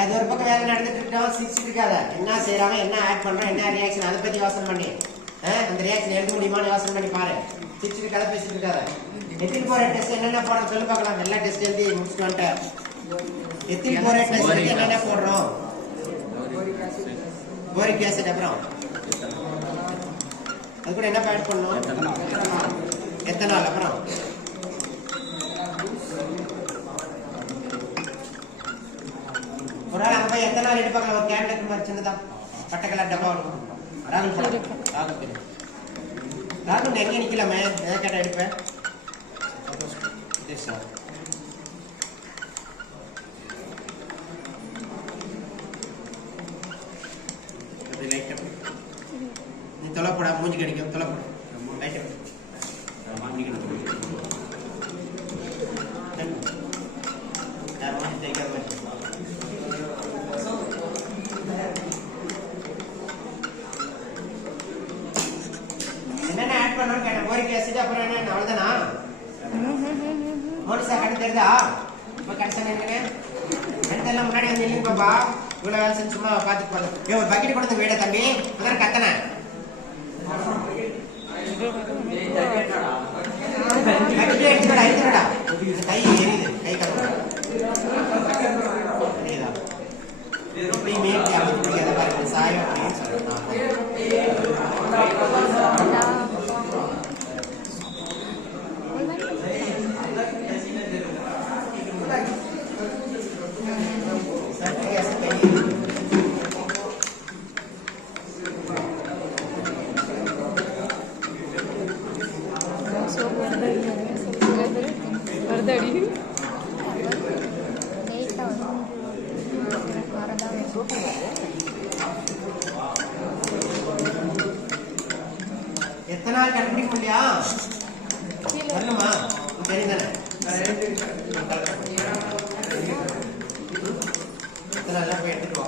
அது ஒரு பக்கம் வேலை நடந்துட்டு இருக்கோம், சிரிச்சுட்டு இருக்காத. என்ன செய்யறாங்க, என்ன ஆட் பண்றோம், என்ன ரியாக்ஷன், அதை பத்தி யோசனை பண்ணி அந்த ரியாக்ஷன் எடுக்க முடியுமான்னு யோசனை பண்ணி பாரு. சிரிச்சுட்டு கதை பேசிட்டு இருக்காத. எத்தின் போற டெஸ்ட் என்னென்ன போடுறோம் சொல்லி பார்க்கலாம். எல்லா டெஸ்ட் எழுதி முடிச்சுட்டு வந்துட்டேன். எத்தின் போற டெஸ்ட் என்னென்ன போடுறோம்? போரிக் ஆசிட், அப்புறம் அது கூட என்ன ஆட் பண்ணணும்? எத்தனால், அப்புறம் ஒரு நாள் அங்க போய் எத்தனை நாள் எடுப்பாங்க? ஒரு கேபினட் மாதிரி சின்னதான் பட்டக்கலா டப்பா ராகுல் படம். ராகுல் எங்க நிக்கலாமே, எதை கேட்டா எடுப்பேன். நீ தொலைப்படா, மூஞ்சி கடிக்கும், தொலைப்பட லைட் என்னென்ன ஆட் பண்ணணும் கேட்டேன். போரிக் ஆசிட், அப்புறம் என்ன, அவ்வளவுதானா? மோனிசா கண்டு தெரியுதா? இப்ப கடைசி எல்லாம் முன்னாடி வந்து இல்லைங்க பாப்பா, இவ்வளவு வேலை செஞ்சு சும்மா பாத்துட்டு போதும். ஒரு பக்கெட் கொடுத்து வீட தம்பி, முதல்ல கத்தனை எடுத்துடா. கை எரியுது, கை கத்துடா. சாயம் அப்படின்னு சொல்லலாம். எத்தனை நாள் கண்டுபிடிக்க முடியா? வரணுமா? தெரியுதானே? எத்தனை நாள் போய் எடுத்துட்டு வா.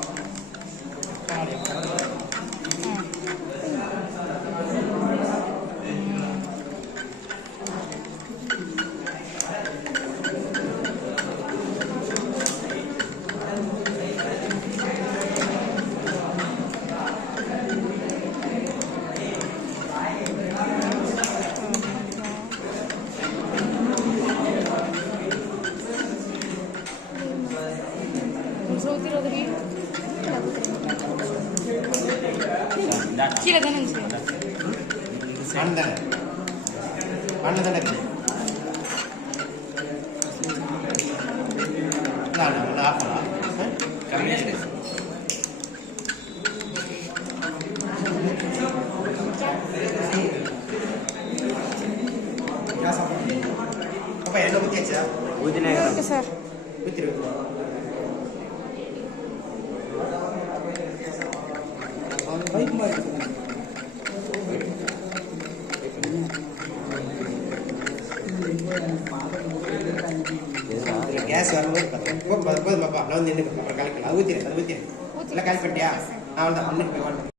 சார் கேஸ் வரும்போது பாப்பா நான் வந்து நின்று அப்புறம் கலக்கலாம். அது ஊத்திரு, அது ஊத்திரு. எல்லாம் கால் பண்ணிட்டியா? நான் தான்